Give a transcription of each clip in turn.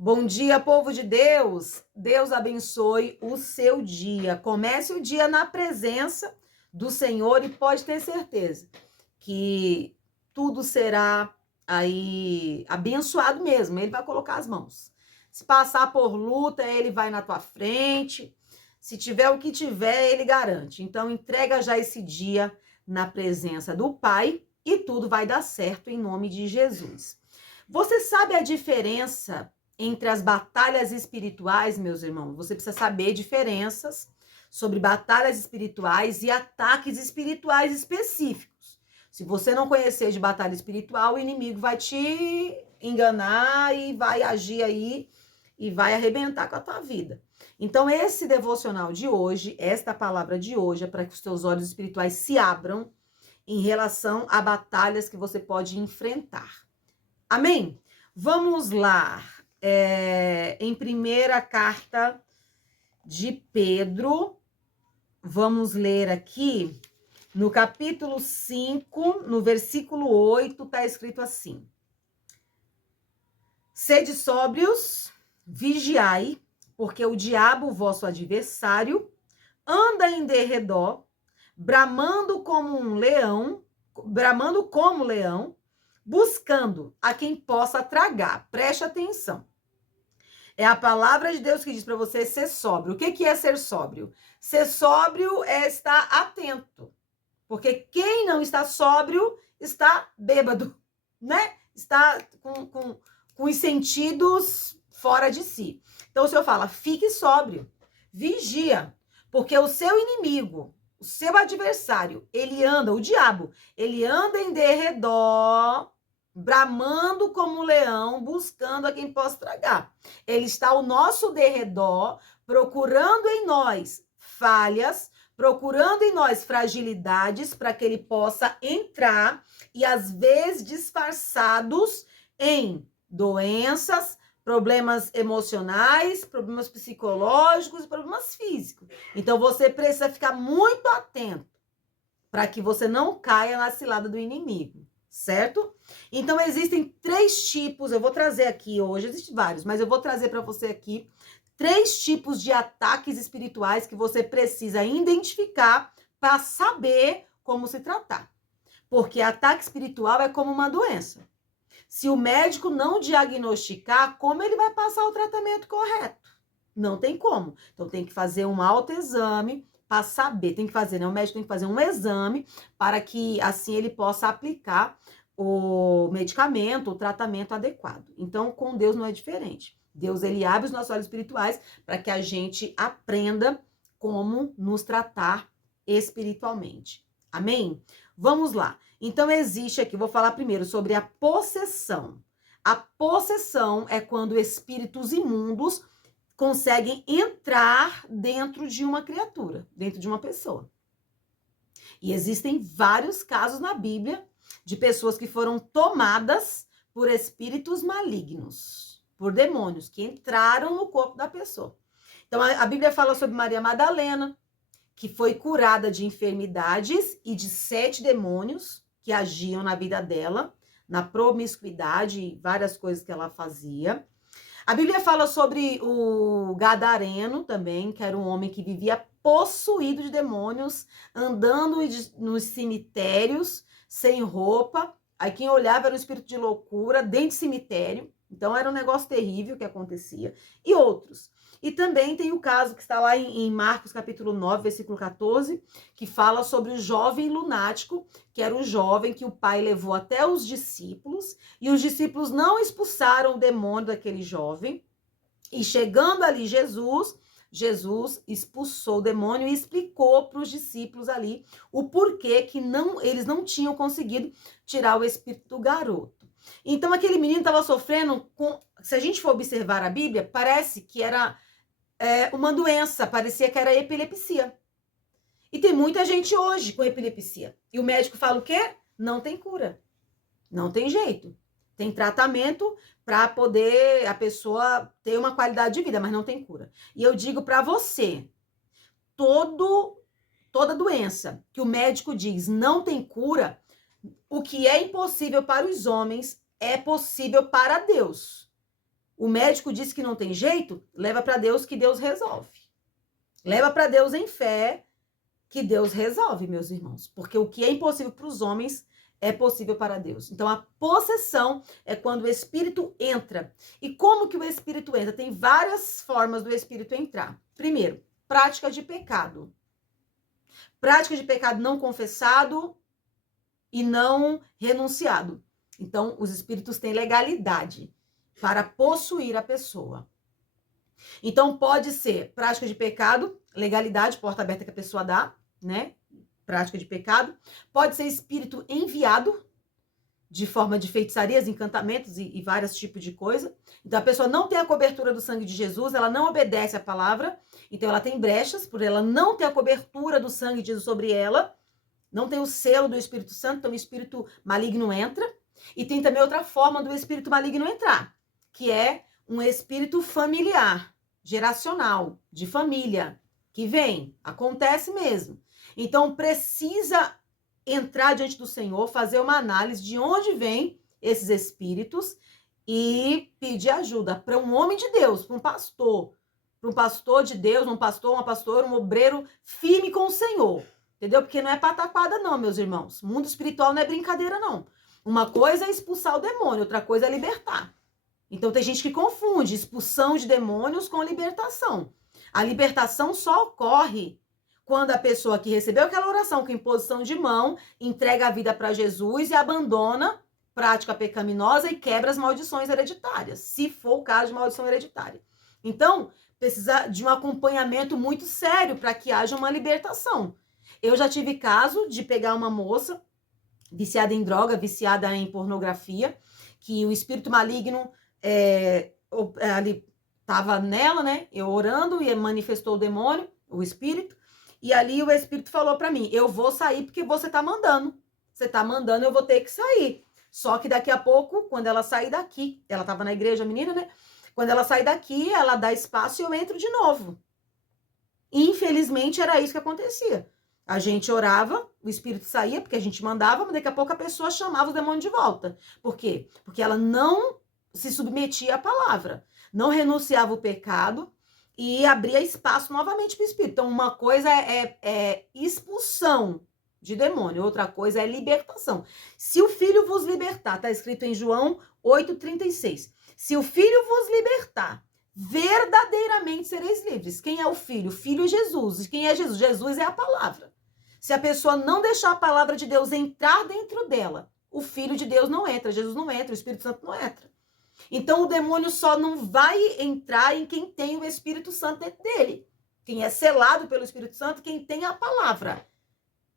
Bom dia, povo de Deus. Deus abençoe o seu dia. Comece o dia na presença do Senhor e pode ter certeza que tudo será aí abençoado mesmo. Ele vai colocar as mãos. Se passar por luta, ele vai na tua frente. Se tiver o que tiver, ele garante. Então entrega já esse dia na presença do Pai e tudo vai dar certo em nome de Jesus. Você sabe a diferença entre as batalhas espirituais, meus irmãos? Você precisa saber diferenças sobre batalhas espirituais e ataques espirituais específicos. Se você não conhecer de batalha espiritual, o inimigo vai te enganar e vai agir aí e vai arrebentar com a tua vida. Então, esse devocional de hoje, esta palavra de hoje, é para que os teus olhos espirituais se abram em relação a batalhas que você pode enfrentar. Amém? Vamos lá. Em primeira carta de Pedro, vamos ler aqui no capítulo 5, no versículo 8, está escrito assim: Sede sóbrios, vigiai, porque o diabo, vosso adversário, anda em derredor, bramando como leão, buscando a quem possa tragar. Preste atenção. É a palavra de Deus que diz para você ser sóbrio. O que é ser sóbrio? Ser sóbrio é estar atento. Porque quem não está sóbrio está bêbado, né? Está com os sentidos fora de si. Então o Senhor fala, fique sóbrio, vigia, porque o seu inimigo, o seu adversário, ele anda, o diabo, ele anda em derredor, bramando como um leão, buscando a quem possa tragar. Ele está ao nosso derredor, procurando em nós falhas, procurando em nós fragilidades para que ele possa entrar e, às vezes, disfarçados em doenças, problemas emocionais, problemas psicológicos e problemas físicos. Então, você precisa ficar muito atento para que você não caia na cilada do inimigo. Certo? Então, existem 3 tipos, eu vou trazer aqui hoje, existem vários, mas eu vou trazer para você aqui 3 tipos de ataques espirituais que você precisa identificar para saber como se tratar. Porque ataque espiritual é como uma doença. Se o médico não diagnosticar, como ele vai passar o tratamento correto? Não tem como. Então, tem que fazer um autoexame para saber, tem que fazer, né? O médico tem que fazer um exame para que assim ele possa aplicar o medicamento, o tratamento adequado. Então, com Deus não é diferente. Deus, ele abre os nossos olhos espirituais para que a gente aprenda como nos tratar espiritualmente. Amém? Vamos lá. Então, existe aqui, vou falar primeiro sobre a possessão. A possessão é quando espíritos imundos conseguem entrar dentro de uma criatura, dentro de uma pessoa. E existem vários casos na Bíblia de pessoas que foram tomadas por espíritos malignos, por demônios, que entraram no corpo da pessoa. Então, a Bíblia fala sobre Maria Madalena, que foi curada de enfermidades e de 7 demônios que agiam na vida dela, na promiscuidade e várias coisas que ela fazia. A Bíblia fala sobre o Gadareno também, que era um homem que vivia possuído de demônios, andando nos cemitérios, sem roupa. Aí quem olhava era um espírito de loucura dentro do cemitério. Então era um negócio terrível que acontecia. E outros. E também tem o caso que está lá em Marcos capítulo 9, versículo 14, que fala sobre o jovem lunático, que era o jovem que o pai levou até os discípulos, e os discípulos não expulsaram o demônio daquele jovem, e chegando ali Jesus expulsou o demônio e explicou para os discípulos ali o porquê que eles não tinham conseguido tirar o espírito do garoto. Então aquele menino estava sofrendo com, se a gente for observar a Bíblia, parece que era uma doença, parecia que era epilepsia. E tem muita gente hoje com epilepsia. E o médico fala o quê? Não tem cura. Não tem jeito. Tem tratamento para poder a pessoa ter uma qualidade de vida, mas não tem cura. E eu digo para você, toda doença que o médico diz não tem cura, o que é impossível para os homens é possível para Deus. O médico disse que não tem jeito, leva para Deus que Deus resolve. Leva para Deus em fé que Deus resolve, meus irmãos. Porque o que é impossível para os homens é possível para Deus. Então, a possessão é quando o Espírito entra. E como que o Espírito entra? Tem várias formas do Espírito entrar. Primeiro, prática de pecado. Prática de pecado não confessado e não renunciado. Então, os espíritos têm legalidade para possuir a pessoa. Então, pode ser prática de pecado, legalidade, porta aberta que a pessoa dá, né? Prática de pecado. Pode ser espírito enviado, de forma de feitiçarias, encantamentos e vários tipos de coisa. Então, a pessoa não tem a cobertura do sangue de Jesus, ela não obedece à palavra, então ela tem brechas, por ela não ter a cobertura do sangue de Jesus sobre ela, não tem o selo do Espírito Santo, então o espírito maligno entra. E tem também outra forma do espírito maligno entrar, que é um espírito familiar, geracional, de família, que vem, acontece mesmo. Então, precisa entrar diante do Senhor, fazer uma análise de onde vem esses espíritos e pedir ajuda para um homem de Deus, para um pastor de Deus, um pastor, uma pastora, um obreiro firme com o Senhor, entendeu? Porque não é pataquada não, meus irmãos. O mundo espiritual não é brincadeira não. Uma coisa é expulsar o demônio, outra coisa é libertar. Então tem gente que confunde expulsão de demônios com libertação. A libertação só ocorre quando a pessoa que recebeu aquela oração com imposição de mão, entrega a vida para Jesus e abandona prática pecaminosa e quebra as maldições hereditárias, se for o caso de maldição hereditária. Então, precisa de um acompanhamento muito sério para que haja uma libertação. Eu já tive caso de pegar uma moça viciada em droga, viciada em pornografia, que o espírito maligno ali estava nela, né? Eu orando e manifestou o demônio, o espírito. E ali o Espírito falou para mim, eu vou sair porque você tá mandando. Você tá mandando, eu vou ter que sair. Só que daqui a pouco, quando ela sair daqui, ela tava na igreja, a menina, né? Quando ela sair daqui, ela dá espaço e eu entro de novo. Infelizmente, era isso que acontecia. A gente orava, o Espírito saía, porque a gente mandava, mas daqui a pouco a pessoa chamava o demônio de volta. Por quê? Porque ela não se submetia à palavra, não renunciava o pecado, e abria espaço novamente para o espírito. Então, uma coisa é expulsão de demônio, outra coisa é libertação. Se o Filho vos libertar, está escrito em João 8,36. Se o Filho vos libertar, verdadeiramente sereis livres. Quem é o Filho? O Filho é Jesus. E quem é Jesus? Jesus é a palavra. Se a pessoa não deixar a palavra de Deus entrar dentro dela, o Filho de Deus não entra, Jesus não entra, o Espírito Santo não entra. Então, o demônio só não vai entrar em quem tem o Espírito Santo dentro dele. Quem é selado pelo Espírito Santo, quem tem a palavra.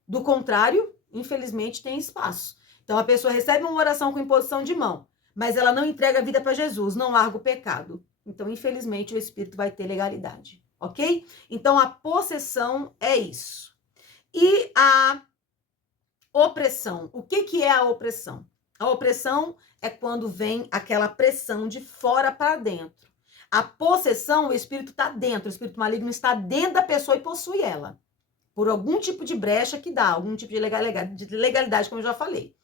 Do contrário, infelizmente, tem espaço. Então, a pessoa recebe uma oração com imposição de mão, mas ela não entrega a vida para Jesus, não larga o pecado. Então, infelizmente, o Espírito vai ter legalidade, ok? Então, a possessão é isso. E a opressão. O que é a opressão? A opressão é quando vem aquela pressão de fora para dentro. A possessão, o espírito está dentro, o espírito maligno está dentro da pessoa e possui ela. Por algum tipo de brecha que dá, algum tipo de legalidade, como eu já falei.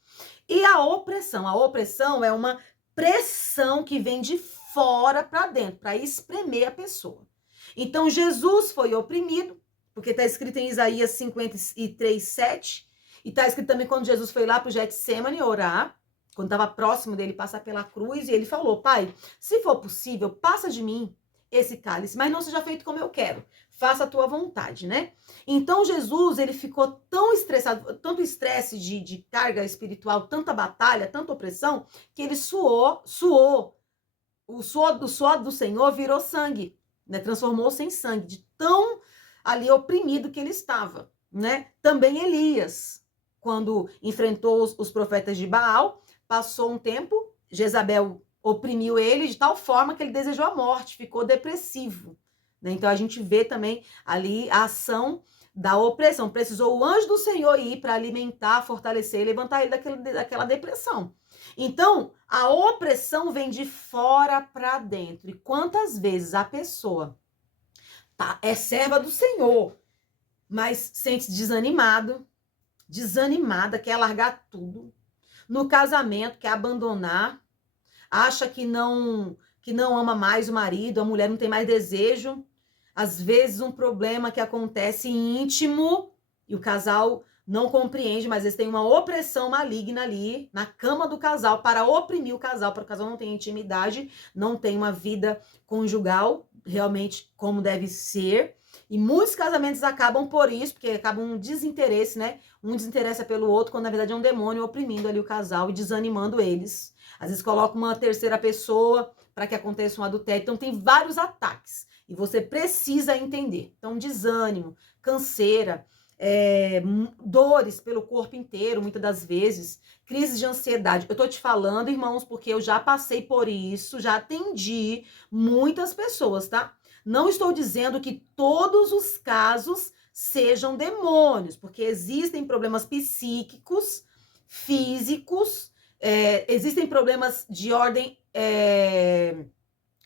E a opressão é uma pressão que vem de fora para dentro, para espremer a pessoa. Então, Jesus foi oprimido, porque está escrito em Isaías 53:7, e está escrito também quando Jesus foi lá para o Getsemane orar, quando estava próximo dele passar pela cruz, e ele falou, Pai, se for possível, passa de mim esse cálice, mas não seja feito como eu quero, faça a tua vontade, né? Então, Jesus, ele ficou tão estressado, tanto estresse de carga espiritual, tanta batalha, tanta opressão, que ele suou, o suor do Senhor virou sangue, né? Transformou-se em sangue, de tão ali oprimido que ele estava, né? Também Elias, quando enfrentou os profetas de Baal, passou um tempo, Jezabel oprimiu ele de tal forma que ele desejou a morte, ficou depressivo, né? Então a gente vê também ali a ação da opressão. Precisou o anjo do Senhor ir para alimentar, fortalecer e levantar ele daquela depressão. Então, a opressão vem de fora para dentro. E quantas vezes a pessoa é serva do Senhor, mas sente desanimada, quer largar tudo. No casamento, quer abandonar, acha que que não ama mais o marido, a mulher não tem mais desejo. Às vezes um problema que acontece íntimo e o casal não compreende, mas eles têm uma opressão maligna ali na cama do casal para oprimir o casal, para o casal não ter intimidade, não tem uma vida conjugal realmente como deve ser. E muitos casamentos acabam por isso, porque acabam um desinteresse, né? Um desinteressa pelo outro, quando na verdade é um demônio oprimindo ali o casal e desanimando eles. Às vezes coloca uma terceira pessoa para que aconteça um adultério. Então tem vários ataques e você precisa entender. Então desânimo, canseira, dores pelo corpo inteiro, muitas das vezes, crise de ansiedade. Eu tô te falando, irmãos, porque eu já passei por isso, já atendi muitas pessoas, tá? Não estou dizendo que todos os casos sejam demônios, porque existem problemas psíquicos, físicos, existem problemas de ordem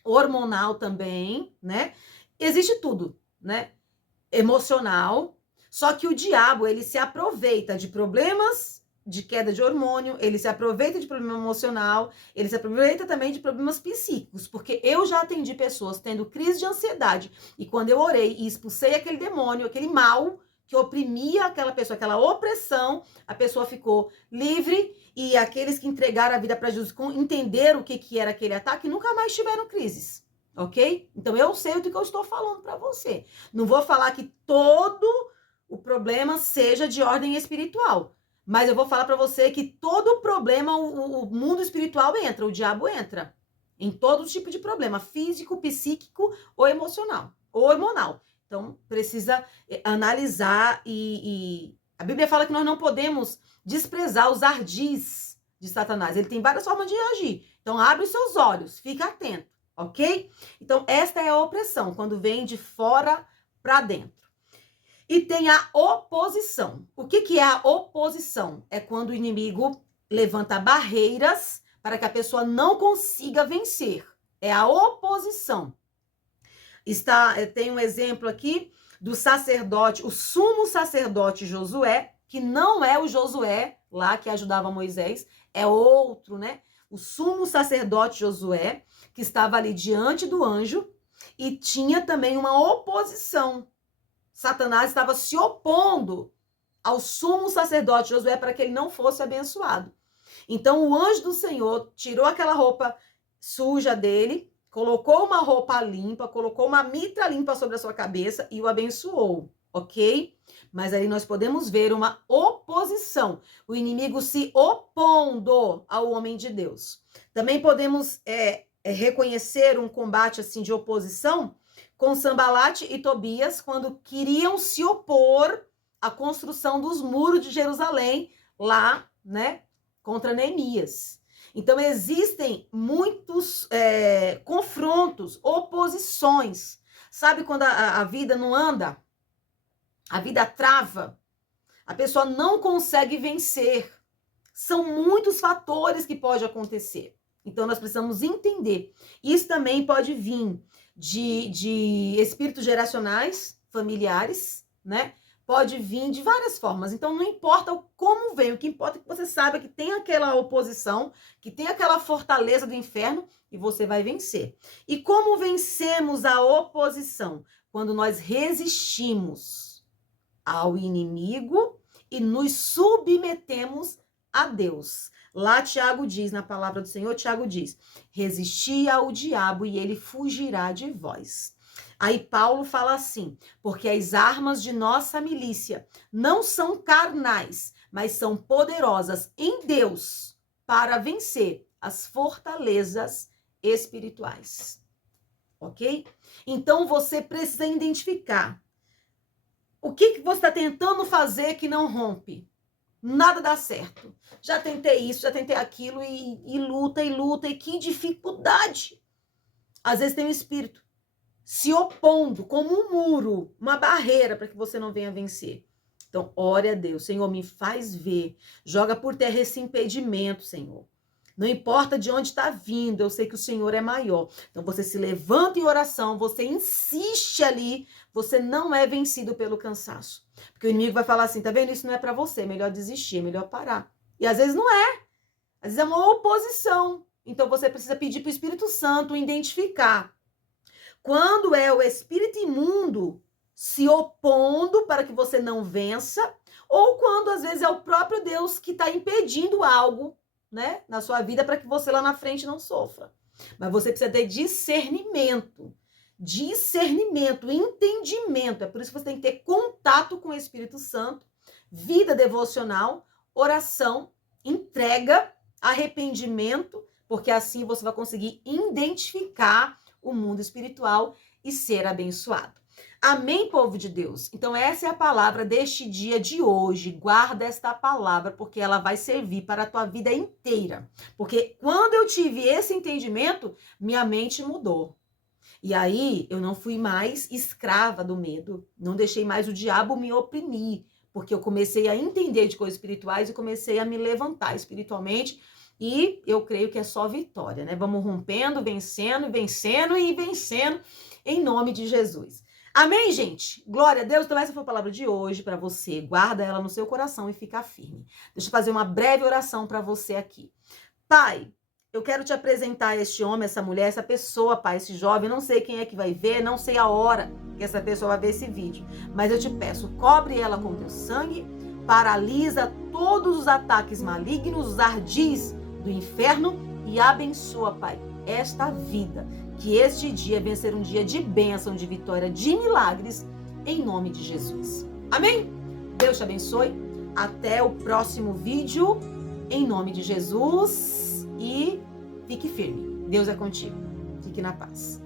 hormonal também, né? Existe tudo, né? Emocional. Só que o diabo, ele se aproveita de problemas de queda de hormônio, ele se aproveita de problema emocional, ele se aproveita também de problemas psíquicos, porque eu já atendi pessoas tendo crise de ansiedade, e quando eu orei e expulsei aquele demônio, aquele mal que oprimia aquela pessoa, aquela opressão, a pessoa ficou livre, e aqueles que entregaram a vida para Jesus, entenderam o que era aquele ataque, nunca mais tiveram crises, ok? Então eu sei do que eu estou falando para você. Não vou falar que todo o problema seja de ordem espiritual, mas eu vou falar para você que todo problema, o mundo espiritual entra, o diabo entra em todo tipo de problema, físico, psíquico ou emocional, ou hormonal. Então, precisa analisar e a Bíblia fala que nós não podemos desprezar os ardis de Satanás. Ele tem várias formas de agir. Então, abre os seus olhos, fica atento, ok? Então, esta é a opressão, quando vem de fora para dentro. E tem a oposição. O que é a oposição? É quando o inimigo levanta barreiras para que a pessoa não consiga vencer. É a oposição. Tem um exemplo aqui do sacerdote, o sumo sacerdote Josué, que não é o Josué lá que ajudava Moisés, é outro, né? O sumo sacerdote Josué, que estava ali diante do anjo e tinha também uma oposição. Satanás estava se opondo ao sumo sacerdote Josué para que ele não fosse abençoado. Então o anjo do Senhor tirou aquela roupa suja dele, colocou uma roupa limpa, colocou uma mitra limpa sobre a sua cabeça e o abençoou, ok? Mas aí nós podemos ver uma oposição, o inimigo se opondo ao homem de Deus. Também podemos reconhecer um combate assim de oposição com Sambalate e Tobias, quando queriam se opor à construção dos muros de Jerusalém, lá, né, contra Neemias. Então, existem muitos confrontos, oposições. Sabe quando a vida não anda? A vida trava. A pessoa não consegue vencer. São muitos fatores que podem acontecer. Então, nós precisamos entender. Isso também pode vir de espíritos geracionais, familiares, né? Pode vir de várias formas. Então, não importa como vem, o que importa é que você saiba que tem aquela oposição, que tem aquela fortaleza do inferno e você vai vencer. E como vencemos a oposição? Quando nós resistimos ao inimigo e nos submetemos a Deus. Lá Tiago diz, na palavra do Senhor, Tiago diz, resisti ao diabo e ele fugirá de vós. Aí Paulo fala assim, porque as armas de nossa milícia não são carnais, mas são poderosas em Deus para vencer as fortalezas espirituais. Ok? Então você precisa identificar o que você está tentando fazer que não rompe. Nada dá certo. Já tentei isso, já tentei aquilo e luta, e que dificuldade. Às vezes tem um espírito se opondo como um muro, uma barreira para que você não venha vencer. Então, ore a Deus. Senhor, me faz ver. Joga por terra esse impedimento, Senhor. Não importa de onde está vindo, eu sei que o Senhor é maior. Então, você se levanta em oração, você insiste ali, você não é vencido pelo cansaço. Porque o inimigo vai falar assim, tá vendo? Isso não é para você, é melhor desistir, é melhor parar. E às vezes não é. Às vezes é uma oposição. Então você precisa pedir para o Espírito Santo identificar quando é o espírito imundo se opondo para que você não vença, ou quando às vezes é o próprio Deus que está impedindo algo, né, na sua vida para que você lá na frente não sofra. Mas você precisa ter discernimento, entendimento. É por isso que você tem que ter contato com o Espírito Santo, vida devocional, oração, entrega, arrependimento, porque assim você vai conseguir identificar o mundo espiritual e ser abençoado. Amém, povo de Deus? Então essa é a palavra deste dia de hoje. Guarda esta palavra, porque ela vai servir para a tua vida inteira. Porque quando eu tive esse entendimento, minha mente mudou. E aí eu não fui mais escrava do medo, não deixei mais o diabo me oprimir, porque eu comecei a entender de coisas espirituais e comecei a me levantar espiritualmente. E eu creio que é só vitória, né? Vamos rompendo, vencendo em nome de Jesus. Amém, gente? Glória a Deus. Então essa foi a palavra de hoje para você. Guarda ela no seu coração e fica firme. Deixa eu fazer uma breve oração para você aqui. Pai, eu quero te apresentar este homem, essa mulher, essa pessoa, pai, esse jovem. Não sei quem é que vai ver, não sei a hora que essa pessoa vai ver esse vídeo. Mas eu te peço, cobre ela com teu sangue, paralisa todos os ataques malignos, os ardis do inferno e abençoa, Pai, esta vida. Que este dia venha ser um dia de bênção, de vitória, de milagres, em nome de Jesus. Amém? Deus te abençoe. Até o próximo vídeo, em nome de Jesus. E fique firme. Deus é contigo. Fique na paz.